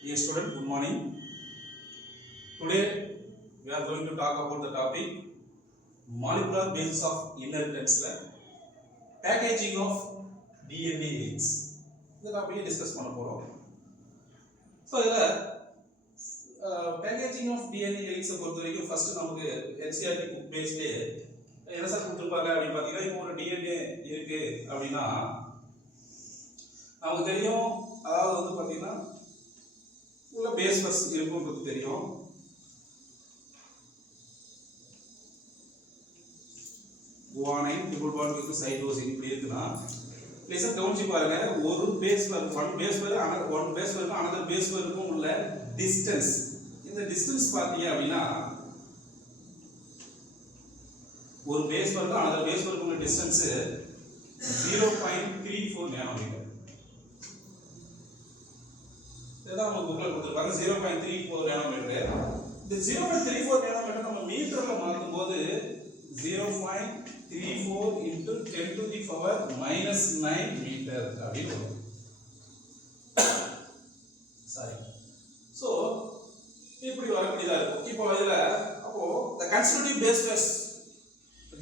Dear student, good morning. Today we are going to talk about the topic molecular basis of inheritance, packaging of DNA helix. இந்த டாபிக்கை discuss பண்ண போறோம். So இதில் packaging of DNA ஹெலிக்ஸை பொறுத்த வரைக்கும் first நமக்கு NCERT book based என்ன sir கொடுத்துருப்பாங்க அப்படின்னு பார்த்தீங்கன்னா, இப்போ ஒரு டிஎன்ஏ இருக்கு அப்படின்னா நமக்கு தெரியும், அதாவது வந்து பார்த்தீங்கன்னா உள்ள பேஸ் பஸ் இருக்குன்றது தெரியும். Guanine triple bond with cytosine இப்படி இருக்குன்னா ப்ளீஸா கவனிச்சு பாருங்க. ஒரு base pair one base pair one base பேருக்கும் அனதர் பேஸ் பேருக்கும் உள்ள டிஸ்டன்ஸ், இந்த டிஸ்டன்ஸ் பார்த்தீங்க அப்படின்னா ஒரு பேஸ் பேருக்கும் அனதர் பேஸ் பேருக்கும் உள்ள டிஸ்டன்ஸ் 0.34 நேனோமீட்டர். இதான் நம்ம புக்ல கொடுத்துருப்பாங்க 0.34 நேனோமீட்டர். இந்த 0.34 நேனோமீட்டர் நம்ம மீட்டர்ல மாற்றும் போது 0.34 into 10 to the power minus 9 meter அப்படின்னு வரும். சாரி. ஸோ இப்படி வரக்கூடியதா இருக்கும். இப்போ இதுல அப்போ the consecutive base pairs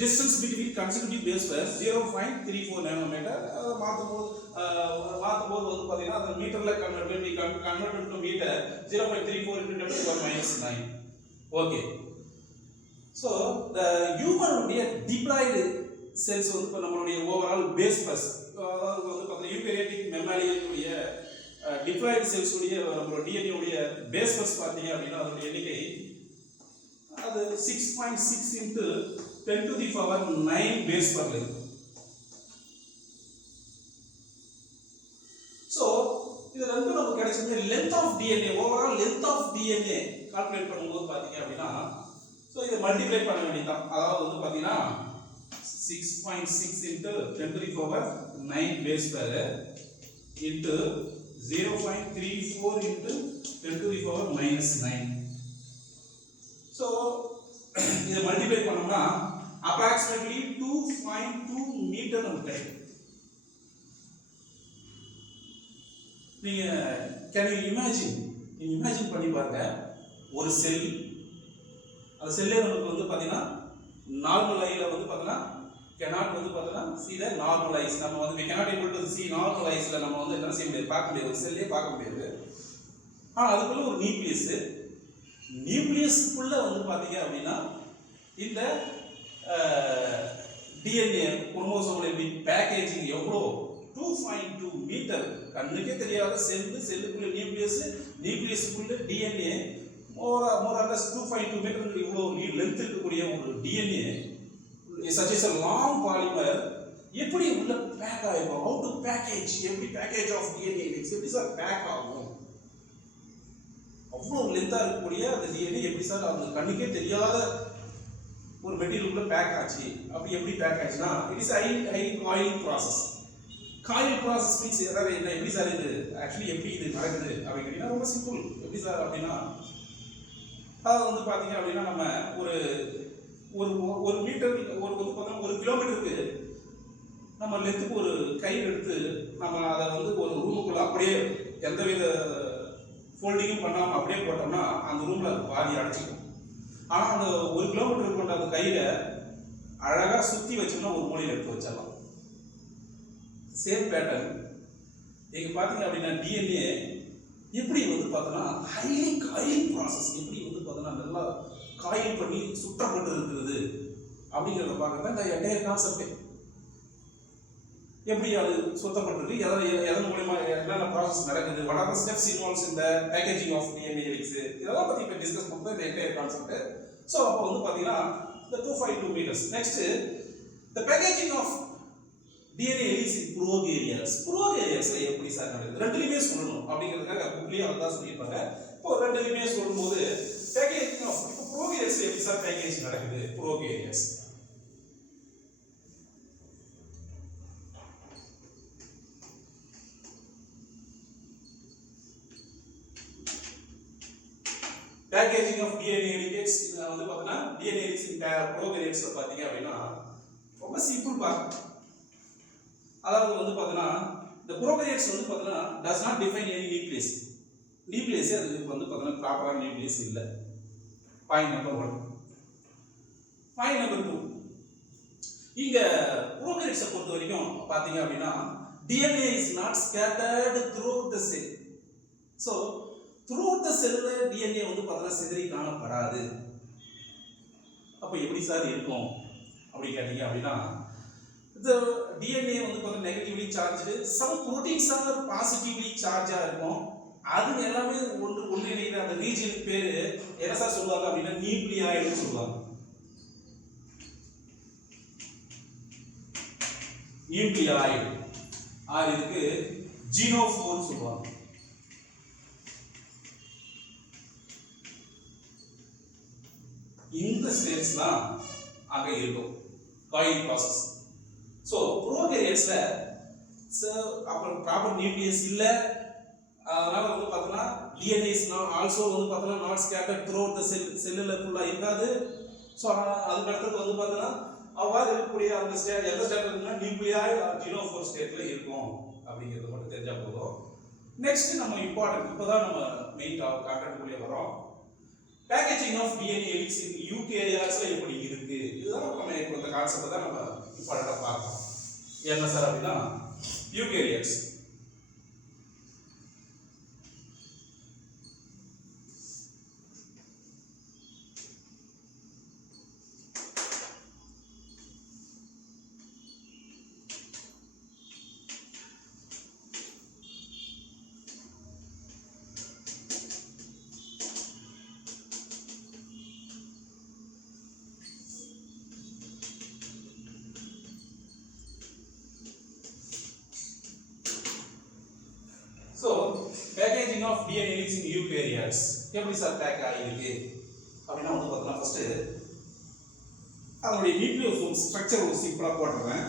distance between consecutive base pairs 0.34 nanometer மாத்தும் போது வந்து பாத்தீங்கன்னா அந்த மீட்டர்ல convert to metre 0.34 into 10 to the power minus 9. Okay. So the human உடைய டிப்ளாய்டு செல்ஸ் வந்து இப்போ நம்மளுடைய ஓவரால் பேஸ் பஸ், அதாவது வந்து பார்த்தீங்கன்னா யூகேரியாட்டிக் மெமாலியனுடைய டிப்ளாய்டு செல்ஸ் உடைய நம்மளோட டிஎன்ஏ உடைய பேஸ் பஸ் பார்த்தீங்க அப்படின்னா அதனுடைய எண்ணிக்கை அது 6.6 into 10 to the power 9 base பர்ல இருக்கு. ஸோ இது ரெண்டும் நமக்கு கிடைச்சது length of DNA, overall length of DNA calculate பண்ணும்போது பார்த்தீங்க அப்படின்னா ஸோ இதை மல்டிப்ளை பண்ண வேண்டியதான். அதாவது வந்து பார்த்தீங்கன்னா 6.6 into 10 to the power 9 base pair into 0.34 into 10 to the power minus 9. So இதை மல்டிப்ளை பண்ணோம்னா அப்ராக்சிமேட்லி 2.2 மீட்டர் நமக்கு கிடைக்கும். நீங்க கேன் யூ இமேஜின் பண்ணி பாருங்க, ஒரு செல், அந்த செல்லே நமக்கு வந்து பார்த்தீங்கன்னா நார்மல் ஐல வந்து பார்த்தீங்கன்னா cannot வந்து பார்த்தீங்கன்னா see the normal eyes, நம்ம வந்து we cannot able to see normal eyesல நம்ம வந்து என்ன செய்ய முடியாது, பார்க்க முடியாது, செல்லே பார்க்க முடியாது. ஆனால் அதுக்குள்ள ஒரு நியூக்ளியஸ்க்குள்ள வந்து பார்த்தீங்க அப்படின்னா இந்த டிஎன்ஏ குரோமோசோம்ல எப்படி பேக்கேஜிங் எவ்வளோ 2.2 மீட்டர், கண்ணுக்கே தெரியாத செல்லுக்குள்ள நியூக்ளியஸுக்குள்ள DNA more or less 2.2 metre இவ்வளோ லென்த் இருக்கக்கூடிய ஒரு DNA such as a long polymer எப்படி உள்ள பேக் ஆகும், how to package, எப்படி பேக்கேஜ் ஆஃப் டிஎன்ஏ எப்படி சார் பேக் ஆகும், அவ்வளோ லென்த்தாக இருக்கக்கூடிய அந்த டிஎன்ஏ எப்படி சார் அந்த கண்ணுக்கே தெரியாத ஒரு மெட்டீரியலுக்குள்ள பேக் ஆச்சு. அப்படி எப்படி பேக் ஆச்சுன்னா it is high coiling process. Coil process means எதாவது என்ன, எப்படி சார் இது ஆக்சுவலி எப்படி இது நடக்குது அப்படின்னா ரொம்ப சிம்பிள். எப்படி சார் அப்படின்னா அதாவது வந்து பார்த்தீங்க அப்படின்னா நம்ம ஒரு மீட்டர் வந்து பார்த்தோம்னா 1 கிலோமீட்டருக்கு நம்ம லென்த்துக்கு ஒரு கயிறு எடுத்து நம்ம அதை வந்து ஒரு ரூமுக்குள்ள அப்படியே எந்தவித ஃபோல்டிங்கும் பண்ணாமல் அப்படியே போட்டோம்னா அந்த ரூமில் அது பாதி அடைச்சிக்கும். ஆனால் அந்த 1 கிலோமீட்டருக்கு கொண்ட அந்த கயிறை அழகாக சுற்றி வச்சோம்னா ஒரு மூலையில் எடுத்து வச்சிடலாம். சேம் பேட்டர்ன் இங்கே பார்த்தீங்க அப்படின்னா டிஎன்ஏ எப்படி வந்து பார்த்தோன்னா ஹைலி காயிலிங் ப்ராசஸ், எப்படி வந்து பார்த்தோன்னா நல்லா காயில் பண்ணி சுற்றப்பட்டு இருக்கிறது அப்படிங்கிறத பார்க்குறது இந்த என்டையர் கான்செப்டே. எப்படி அது சுத்தப்பட்டிருக்கு, எதன் மூலமா என்னென்ன ப்ராசஸ் நடக்குது, what are the steps involved in the packaging of DNA helix, இதெல்லாம் பற்றி இப்போ டிஸ்கஸ் பண்ணுறது இந்த என்டையர் கான்செப்ட். ஸோ அப்போ வந்து பார்த்தீங்கன்னா இந்த 2.2 meters. Next the packaging of DNA helix in ப்ரோகேரியர்ஸ்ல எப்படி சார் நடக்குது, ரெண்டுலையுமே சொல்லணும் அப்படிங்கிறதுக்காக புக்லேயே அவங்க தான் சொல்லியிருப்பாங்க. இப்போ ரெண்டுலையுமே சொல்லும்போது பேக்கேஜிங் ஆஃப் ப்ரோகேரியர்ஸ் எப்படி சார் பேக்கேஜ் நடக்குது, ப்ரோகேரியர்ஸ் பேக்கேஜிங் ஆஃப் டிஎன்ஏ ஹெலிகேஸ் வந்து பார்த்தீங்கன்னா டிஎன்ஏ ஹெலிக்ஸ் இன் ப்ரோகேரியர்ஸ்ல பார்த்தீங்க அப்படின்னா ரொம்ப சிம்பிள் பார்க்க. அதாவது வந்து பார்த்தீங்கன்னா இந்த ப்ரோகேரியர்ஸ் வந்து பார்த்தீங்கன்னா does not define any nucleus. நியூக்ளியஸே அதுக்கு வந்து பார்த்தீங்கன்னா ப்ராப்பரான நியூக்ளியஸ் இல்லை. Point number 1. பாயிண்ட் நம்பர் 2, இங்க ப்ரோகாரியோட்ஸை பொறுத்த வரைக்கும் பார்த்தீங்க அப்படின்னா DNA is not scattered throughout the cell. So throughout the cell DNA வந்து பார்த்தீங்கன்னா சிதறி காணப்படாது. அப்போ எப்படி சார் இருக்கும் அப்படி கேட்டீங்க அப்படின்னா, இந்த DNA வந்து பார்த்தீங்கன்னா negatively charged, some proteins are positively சார்ஜா இருக்கும். அது எல்லாமே ஒன்றிணைகிற அந்த ரீஜனுக்கு பேரு என்ன சார் சொல்லுவாங்க அப்படின்னா நியூக்ளியாய்டுன்னு சொல்லுவாங்க. நியூக்ளியாய்டு ஆர் இதுக்கு ஜீனோஃபோர் சொல்லுவாங்க. இந்த ஸ்டேட்ஸ்லாம் அங்க இருக்கும் காயில் ப்ராசஸ். ஸோ ப்ரோகாரியோட்ஸ்ல அப்புறம் ப்ராப்பர் நியூக்ளியஸ் இல்லை, அதனால வந்து பார்த்தோன்னா DNA இஸ் ஆல்சோ வந்து பார்த்தோன்னா நாட் ஸ்கேட்டர்ட் த்ரூஅவுட் த செல்லில் ஃபுல்லாக இருக்காது. ஸோ அதுக்கு அடுத்தது வந்து பார்த்தோன்னா அவ்வாறு இருக்கக்கூடிய அந்த எந்த ஸ்டேட் இருக்குன்னா நியூக்ளியாய்டு ஜீனோஃபோர் ஸ்டேட்டில் இருக்கும் அப்படிங்கிறது மட்டும் தெரிஞ்சால் போதும். நெக்ஸ்ட் நம்ம இம்பார்ட்டன்ட், இப்போ தான் நம்ம மெயின் கான்டென்ட்குள்ளே வரோம். பேக்கேஜிங் ஆஃப் DNA ஹெலிக்ஸ் இன் யூகேரியாட்ஸ்ல எப்படி இருக்கு, இதுதான் நம்ம இப்போ இந்த கான்செப்ட் தான் நம்ம இம்பார்ட்டண்டாக பார்க்கலாம். என்ன சார் அப்படின்னா eukaryotes. So packaging of DNA helix in eukaryotes எப்படி சார் பேக் ஆகிருக்கு அப்படின்னா வந்து பார்த்தோன்னா ஃபர்ஸ்ட் அதனுடைய நியூக்ளியோசோம் ஸ்ட்ரக்சர் ஒரு சிம்பிளாக போட்டுறேன்.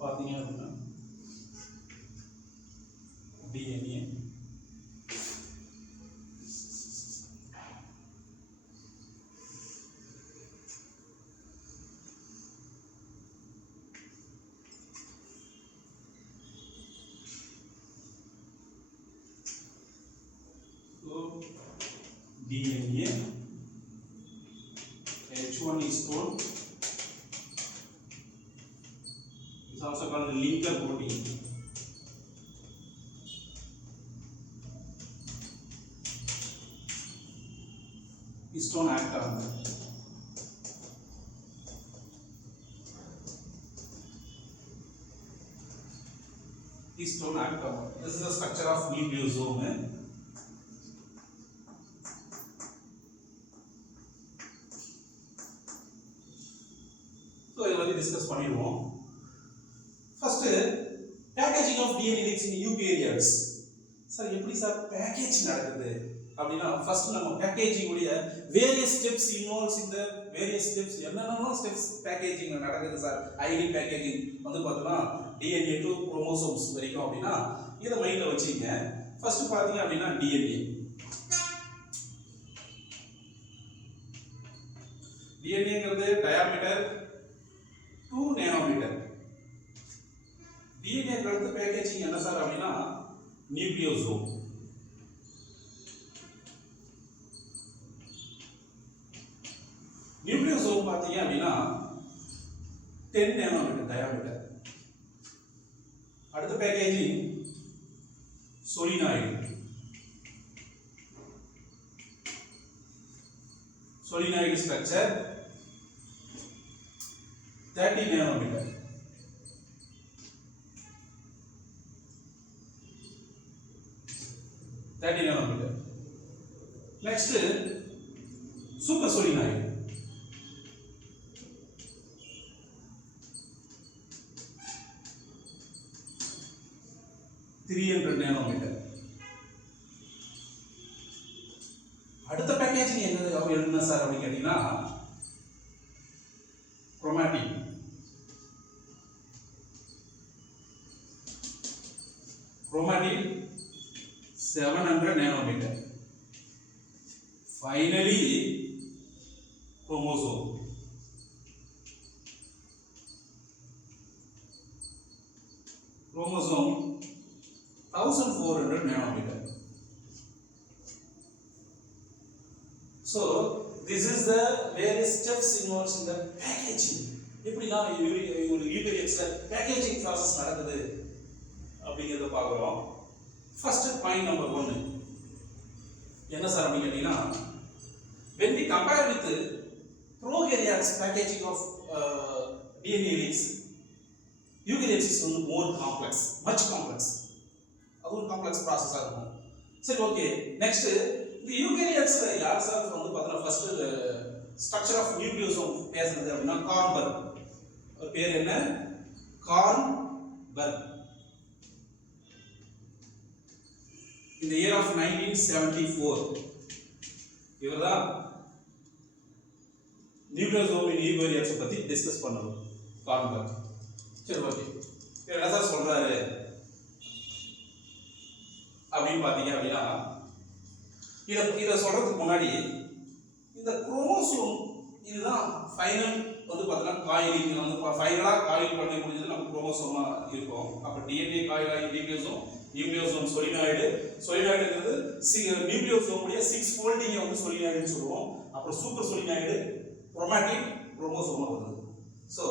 பார்த்தீங்க அப்படின்னா DNA DNA H1 is called, is also called linker protein. Histone act on that. Histone act on that. This is the structure of nucleosome. So இதை பற்றி டிஸ்கஸ் பண்ணிடுவோம். First packaging of DNA helix in eukaryotes. Sir எப்படி sir package நடக்குது அப்படின்னா first நம்ம packaging உடைய various steps involves இந்த various steps என்னென்ன ஸ்டெப்ஸ் பேக்கேஜிங் நடக்குது சார். ஐடி பேக்கேஜிங் வந்து பார்த்தோன்னா DNA டு குரோமோசோம்ஸ் வரைக்கும் அப்படின்னா இதை மைண்டில் வச்சுங்க. ஃபர்ஸ்ட் பார்த்தீங்க அப்படின்னா டிஎன்ஏங்கிறது டயாமீட்டர் 2 நேனோமீட்டர். டிஎன்ஏ அடுத்த பேக்கேஜிங் என்ன சார் அப்படின்னா நியூக்ளியோசோம். நியூக்ளியோசோம் பார்த்தீங்க அப்படின்னா 10 நேனோமீட்டர் டயாமீட்டர். அடுத்த packaging solenoid. solenoid structure 30 nanometer. Next super solenoid. 300 nanometer. அடுத்த பேக்கேஜிங் என்ன சார் அப்படி கேட்டீங்கன்னா chromatin. Chromatin 700 nanometer. Finally chromosome. Chromosome 1400 nanometer. So this is the various steps involved in the packaging. எப்படினா ஒரு யூகரியோட்ஸ்ல packaging process நடக்குது அப்படிங்கறத பார்க்கறோம். First point number 1 என்ன சார் அப்படி கேட்டீங்கன்னா when we compare with prokaryotes packaging of DNA helix, eukaryotes is more complex, much complex. அது ஒரு complex process ஆ இருக்கும். சரி ஓகே நெக்ஸ்ட் இந்த யூகரியோட்ஸ்ல யார் சார் வந்து பார்த்தா ஃபர்ஸ்ட் ஸ்ட்ரக்சர் ஆஃப் நியூக்ளியோசோம் பேசுறது அப்படின்னா கார்ன்பர்க். பேர் என்ன? கார்ன்பர்க். in the year of 1974 இவர்தான் நியூக்ளியோசோம் இன் யூகரியோட்ஸ் பத்தி டிஸ்கஸ் பண்ணாரு கார்ன்பர்க். சரி ஓகே இவர் என்ன சார் சொல்றாரு அப்படின்னு பாத்தீங்க அப்படின்னா இத சொல்றதுக்கு முன்னாடி இந்த குரோமோசோம் இதுதான் ஃபைனல் வந்து பார்த்தீங்கன்னா காயிலிங் வந்து ஃபைனலா காயில் பண்ணி முடிஞ்சது நம்ம குரோமோசோமா இருக்கும். அப்ப டிஎன்ஏ காயிலா நியூக்ளியோசோம், நியூக்ளியோசோம் சொலினாய்டு. சொலினாய்டுங்கிறது நியூக்ளியோசோம் உடைய 6 ஃபோல்டிங்கை வந்து சொலினாய்டுன்னு சொல்லுவோம். அப்புறம் சூப்பர் சொலினாய்டு, குரோமாட்டின், குரோமோசோமா வருது. So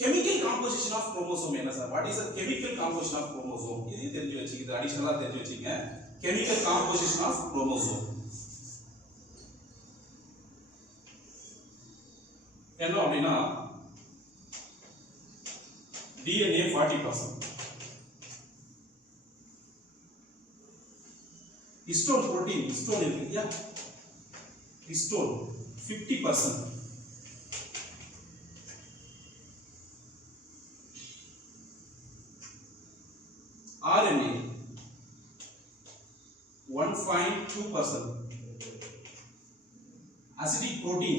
chemical composition of chromosome என்ன sir? what is the chemical composition of chromosome? இது தெரிஞ்சு வச்சுங்க, இது அடிஷனலா தெரிஞ்சு வச்சுங்க. chemical composition of chromosome என்ன அப்படின்னா DNA 40%, histone protein, histone இருக்கு இல்லையா, histone 50%, RNA 1.2%, acidic protein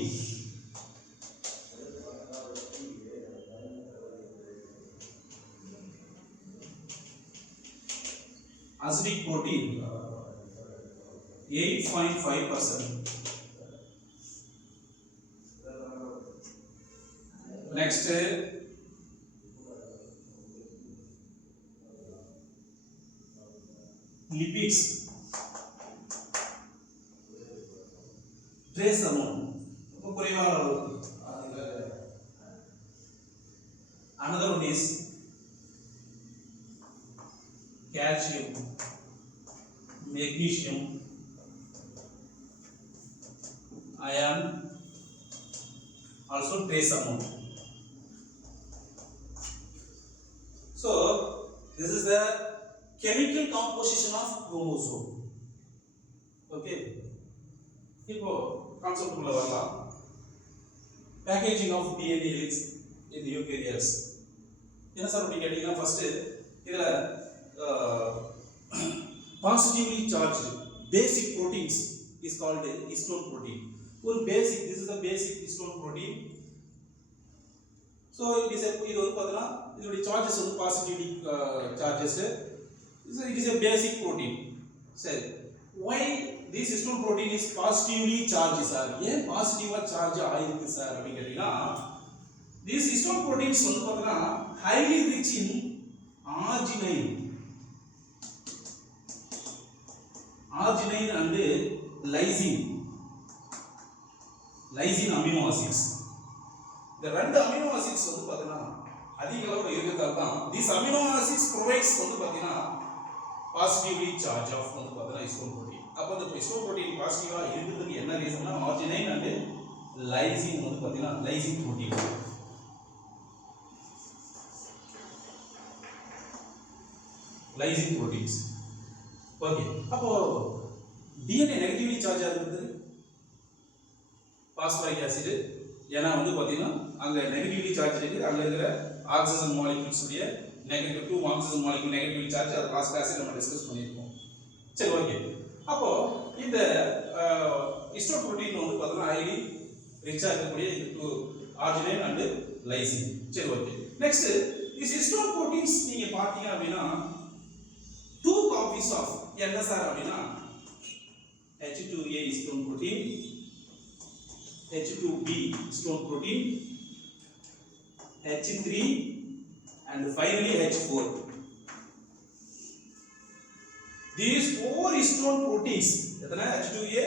acidic protein 8.5%. next lipids trace amount ரொம்ப குறைவான அளவு. another one is calcium, magnesium, iron, also trace amount. So this is the chemical composition of chromosome. Okay, இப்போ concept உள்ள வரலாம். Packaging of DNA helix in the eukaryotes என்ன sir அப்படி கேட்டீங்கன்னா first இதுல positively charged basic proteins is called histone protein. ஒரு basic, this is the basic histone protein. so it is a இது வந்து பார்த்தா இதோட சார்ஜஸ் வந்து positively charges. it is a basic protein. சரி, why this histone protein is positively charged sir? ஏன் பாசிட்டிவா charge ஆயிருக்கு சார் அப்படி கேட்டீங்கன்னா these histone proteins வந்து பார்த்தா highly rich in arginine and lysine amino acids. இந்த ரெண்டு அமினோ ஆசிட்ஸ் வந்து பாத்தீங்கன்னா அதிக அளவுல இருக்கிறதால தான் these amino acids provides வந்து பாத்தீங்கன்னா positively charge of வந்து பாத்தீங்கன்னா histone protein. அப்ப அந்த histone protein பாசிட்டிவா இருக்கிறதுக்கு என்ன ரீசன்னா arginine and lysine வந்து பாத்தீங்கன்னா lysine protein. lysine proteins. Okay, அப்போ DNA நெகட்டிவ்லி சார்ஜ் ஆகுது பாஸ்பரிக் ஆசிட். ஏன்னா வந்து பாத்தீங்கன்னா அங்க நெகட்டிவ்லி சார்ஜ் இருக்கு, அங்க இருக்கிற ஆக்சிஜன் மாலிக்யூல்ஸ் உடைய negative 2 oxygen molecule negatively charge, அது பாஸ்பரிக் ஆசிட் நம்ம டிஸ்கஸ் பண்ணியிருக்கோம். சரி, ஓகே. அப்போ இந்த ஹிஸ்டோன் புரோட்டீன் வந்து பாத்தீங்கன்னா ஹைலி ரிச்சா இருக்கக்கூடிய இது ஆர்ஜினைன் அண்ட் லைசின். சரி, okay. Next this histone proteins நீங்க பாத்தீங்க அப்படினா 2 காப்பீஸ் ஆஃப் என்ன சார் அப்படினா H2A histone protein, H2B histone protein, H3 and finally H4. These 4 histone proteins, H2A,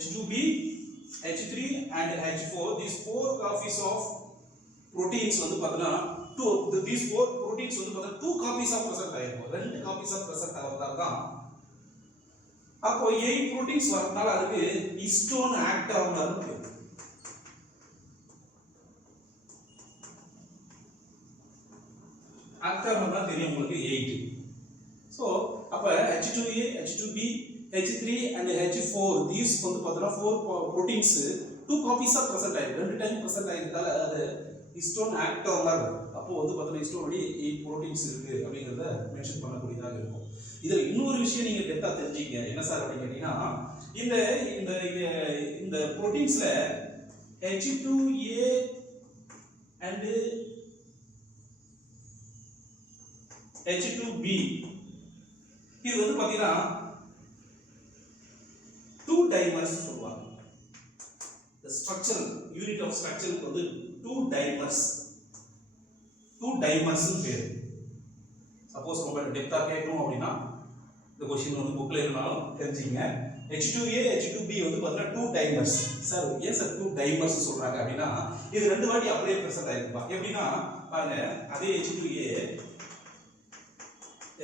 H2B, H3 and H4, these 4 copies of proteins வந்து பார்த்தனா these 4 proteins வந்து பார்த்தா 2 copies of present ஆயிருக்கும், 2 copies of present ஆகிறதாதான். அப்போ 8 proteins வரனால அதுக்கு histone actor இருக்கு. actor வந்து தெரியும் உங்களுக்கு 8. So அப்ப H2A, H2B, H3 and H4 these வந்து பார்த்தா 4 proteins 2 copies of present ஆயிருக்கு, 2 டைம் present ஆயிருந்தால அது histone actor. அப்போ வந்து பார்த்தா histone ஓட 8 proteins இருக்கு அப்படிங்கறத மென்ஷன் பண்ணக்கூடியதாக இருக்கும். இதுல இன்னொரு விஷயம் நீங்க டெப்தா தெரிஞ்சுக்கங்க. என்ன சார் அப்படி கேட்டீங்கன்னா இந்த இந்த இந்த புரோட்டீன்ஸ்ல H2A and H2B இது வந்து பாத்தீங்கன்னா 2 டைமர்ஸ் சொல்வாங்க. the structural unit of structure வந்து 2 டைமர்ஸ் பேர். சப்போஸ் ரொம்ப டெப்தா கேட்கணும் அப்படின்னா இந்த क्वेश्चन வந்து புக்ல இருந்தாலும் தெரிஞ்சிங்க. H2A H2B வந்து பாத்தீங்கன்னா 2 டைமர்ஸ். சார் ஏன் சார் 2 டைமர்ஸ் சொல்றாங்க அப்படின்னா இது ரெண்டு வாட்டி அப்படியே பிரசன்ட் ஆயிருப்பா. எப்படின்னா பாருங்க, அதே H2A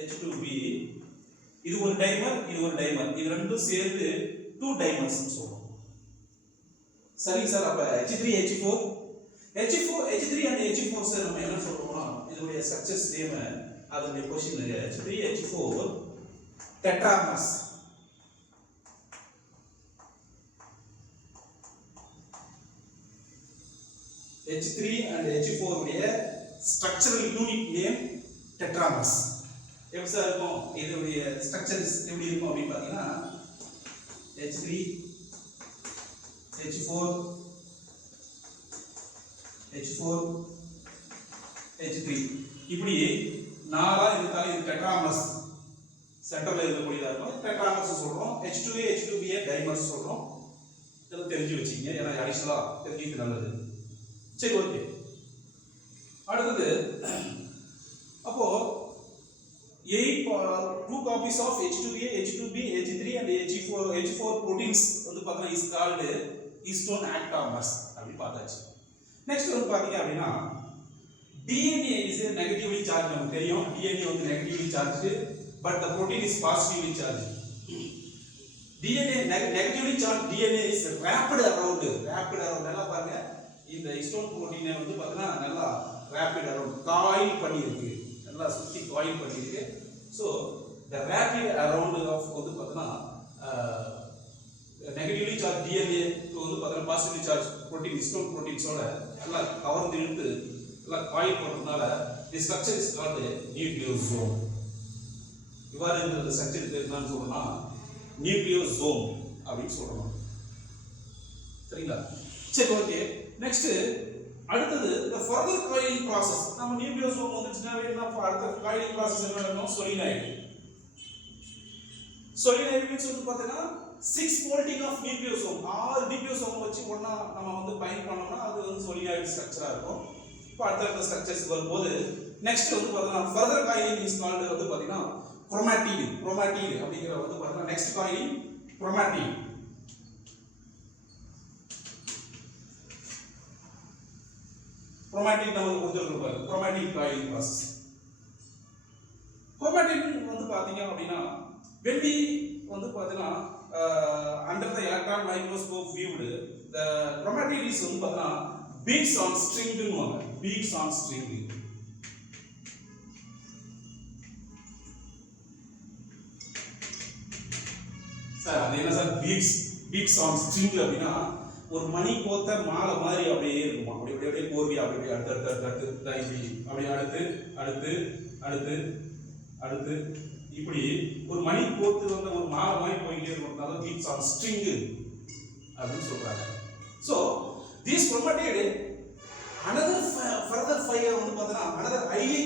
H2B இது ஒரு டைமர், இது ஒரு டைமர், இது ரெண்டும் சேர்த்து 2 டைமர்ஸ் சொல்றோம். சரி சார், அப்ப H3 H4 H3 and H4 sir நம்ம என்ன சொல்றோம்னா இதோட ஸ்ட்ரக்சர்ஸ் நேம் அதோட question H3 H4 tetramer's. H3 and H4 உடைய structural unit name tetramer's. எப்படி சார் இருக்கும் இதோட ஸ்ட்ரக்சர்ஸ் எப்படி இருக்கும் அப்படி பாத்தீங்கன்னா H3 H4 H3 இப்படி நாலா இருந்தாலும் இது டெட்ராமர்ஸ் சென்டர்ல இருக்கக்கூடியதா இருக்கும். டெட்ராமர்ஸ் சொல்றோம். H2A H2B டைமர்ஸ் சொல்றோம். இதெல்லாம் தெரிஞ்சு வச்சுக்கங்க, ஏன்னா அடிஷனலா தெரிஞ்சிக்கிறது நல்லது. சரி, ஓகே. அடுத்தது அப்போ 2 copies of H2A H2B H3 and H4 proteins வந்து பார்த்தா is called histone actamers அப்படி பார்த்தாச்சு. நெக்ஸ்ட் வந்து பாத்தீங்க அப்படின்னா DNA is negatively charged. நமக்கு தெரியும் DNA வந்து negatively charged but the protein is positively charged. DNA negatively charged DNA is wrapped around நல்லா பாருங்க, இந்த histone protein வந்து பார்த்தா நல்லா wrapped around coil பண்ணி இருக்கு, நல்லா சுத்தி coil பண்ணி இருக்கு. so the wrapped around of வந்து பார்த்தா negatively charged DNA வந்து பார்த்தா positively charged protein histone proteins ஓட நல்லா கவர்ந்து இழுத்து நல்லா coil பண்றதுனால this structure is called nucleosome. இவ்வாறு இந்த ஸ்ட்ரக்சர் பேர் என்னன்னு சொல்றோம்னா நியூக்ளியோசோம் அப்படின்னு சொல்றோம். சரிங்களா? சரி, ஓகே. நெக்ஸ்ட் அடுத்தது the further coiling process. நம்ம நியூக்ளியோசோம் வந்துச்சுனாவே என்ன அடுத்த coiling process என்ன நடக்கும்? solenoid மீன்ஸ் வந்து பார்த்தீங்கன்னா 6 folding of nucleosome. 6 நியூக்ளியோசோம் வச்சு ஒண்ணா நம்ம வந்து பைண்ட் பண்ணோம்னா அது வந்து solenoid ஸ்ட்ரக்சரா இருக்கும். இப்போ அடுத்த ஸ்ட்ரக்சர்ஸ் வரும்போது நெக்ஸ்ட் வந்து பார்த்தீங்கன்னா ஃபர்தர் காயிலிங் இஸ் கால்டு வந்து பார்த்தீங்கன்னா குரோமாட்டிட் அப்படிங்கிற வந்து பார்த்தீங்கன்னா நெக்ஸ்ட் காயிலிங் குரோமாட்டிட். குரோமாட்டிக் நமக்கு கொடுத்துருக்காரு குரோமாட்டிக் காயிலிங் ப்ராசஸ். குரோமாட்டிக் வந்து பார்த்தீங்க அப்படின்னா வெள்ளி வந்து பார்த்தீங்கன்னா under the electron microscope viewed the chromatic is வந்து பார்த்தீங்கன்னா பீட்ஸ் ஆன் ஸ்ட்ரிங்னுவாங்க. Beads on string. சார் அது என்ன சார் பீட்ஸ் ஆன் ஸ்ட்ரிங் அப்படின்னா ஒரு மணி கோத்த மாலை மாதிரி அப்படியே இருக்குமா. அப்படி அப்படியே அப்படியே கோர்வையா அப்படியே அடுத்து இப்படி அப்படியே அடுத்து அடுத்து இப்படி ஒரு மணி கோத்து வந்த ஒரு மாலை மாதிரி போயிட்டே இருக்கும். பீட்ஸ் ஆன் ஸ்ட்ரிங் அப்படின்னு சொல்றாங்க. So these chromatid another further fire வந்து பார்த்தீங்கன்னா another highly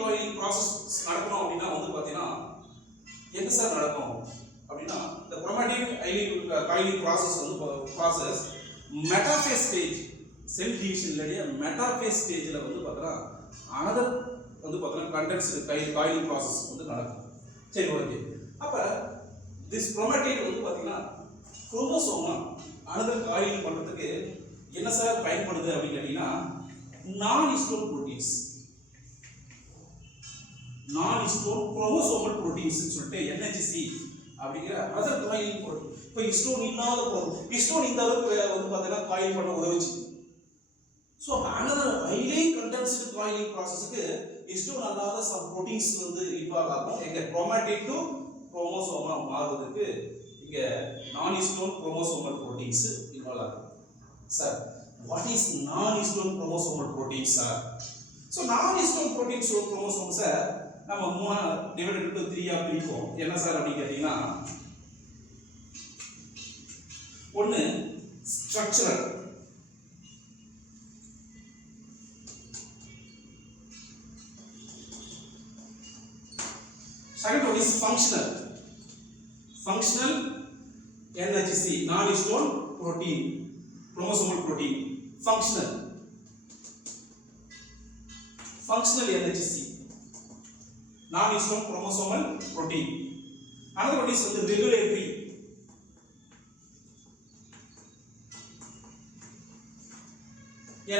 coiling process நடக்கணும் அப்படின்னா வந்து பார்த்தீங்கன்னா என்ன சார் நடக்கும் அப்படின்னா the chromatic highly coiling process வந்து process metaphase stage செல் டிவிஷன்லயே மெட்டாஃபேஸ் ஸ்டேஜ்ல வந்து பார்த்தீங்கன்னா another வந்து பார்த்தீங்கன்னா கண்டென்ஸ்ட் coiling process வந்து நடக்கும். சரி ஓகே. அப்ப this chromatid வந்து பார்த்தீங்கன்னா குரோமோசோம் another coiling பண்றதுக்கு என்ன சார் பயன்படுது அப்படின்னு கேட்டீங்கன்னா non histone proteins chromosomal proteins சொல்லிட்டு NHC அப்படிங்கிற அதர் காயிலிங் புரோட்டீன். இப்போ ஹிஸ்டோன் இல்லாத ஹிஸ்டோன் இந்த அளவுக்கு வந்து பார்த்தீங்கன்னா காயில் பண்ண உதவுச்சு. So another highly condensed coiling processக்கு ஹிஸ்டோன் அல்லாத சம் புரோட்டீன்ஸ் வந்து இன்வால்வ் ஆகும். எங்க குரோமாட்டிட் டு குரோமோசோமா மாறுவதற்கு இங்க non histone chromosomal proteins involve ஆகும். Sir what is non-histone chromosomal proteins sir? So non-histone proteins chromosomes நம்ம மூணா டிவைடட் இன்டு 3 பிரிப்போம். என்ன சார் அப்படி கேட்டீங்கன்னா ஒன்னு structural, second one is functional NHC non-histone protein chromosomal protein functional NHC non-histone chromosomal protein. another one is the regulatory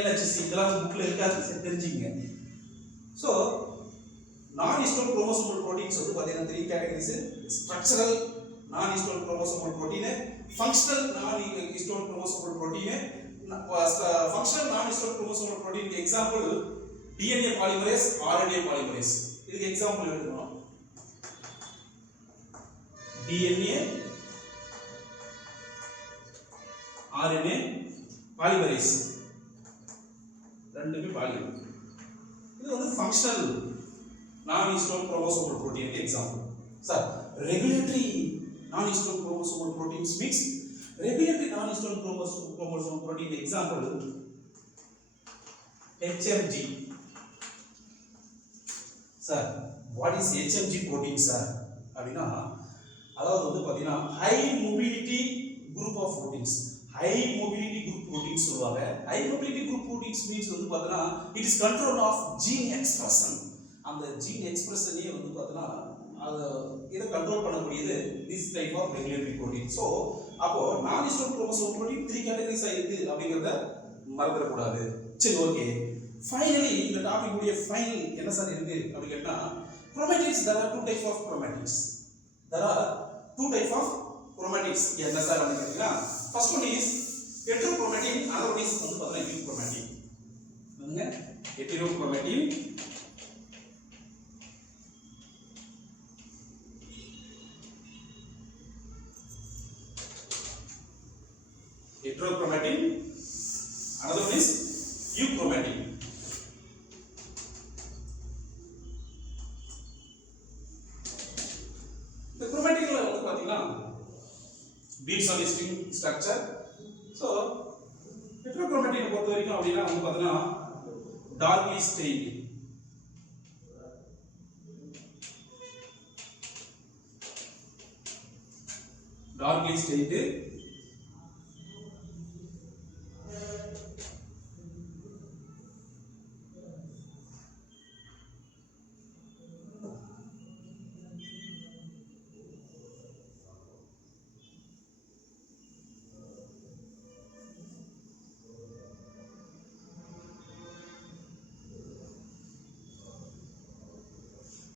NHC. இதெல்லாம் புக்ல இருக்காது தெரிஞ்சுங்க. ஸோ non-histone chromosomal proteins வந்து பார்த்தீங்கன்னா 3 categories: structural non-histone chromosomal protein, functional non-histone chromosomal protein. Functional non-histone chromosomal protein example DNA polymerase, RNA polymerase. இதுக்கு example எடுத்துக்கலாம். DNA RNA polymerase ரெண்டுமே polymer. இது வந்து functional non-histone chromosomal protein example. Sir regulatory non-histone chromosomal proteins means regulatory non-histone chromosomal protein example HMG. Sir what is HMG protein sir அப்படின்னா அதாவது வந்து பாத்தீங்கன்னா high mobility group of proteins. high mobility group proteins சொல்வாங்க. high mobility group proteins means வந்து பாத்தீங்கன்னா it is control of gene expression. அந்த gene expression-ஏ வந்து பாத்தீங்கன்னா இதை கண்ட்ரோல் பண்ணக்கூடியது this type of regulatory protein. So அப்போ non-histone chromosomal protein 3 categories இருக்கு அப்படிங்கறத மறந்துடக்கூடாது. சரி ஓகே. ஃபைனலி இந்த டாபிக் உடைய ஃபைனல் என்ன சார் இருக்கு அப்படி கேட்டா chromatids. there are two types of chromatids. என்ன சார் அப்படி கேட்டீங்கன்னா first one is heterochromatin, another one is வந்து பார்த்தீங்கன்னா euchromatin. என்னங்க heterochromatin, another one is euchromatin. இந்த chromatinல வந்து பாத்தீங்கன்னா beads on string structure. so heterochromatin பொறுத்த வரைக்கும் அப்படினா வந்து பாத்தீங்கன்னா darkly stained,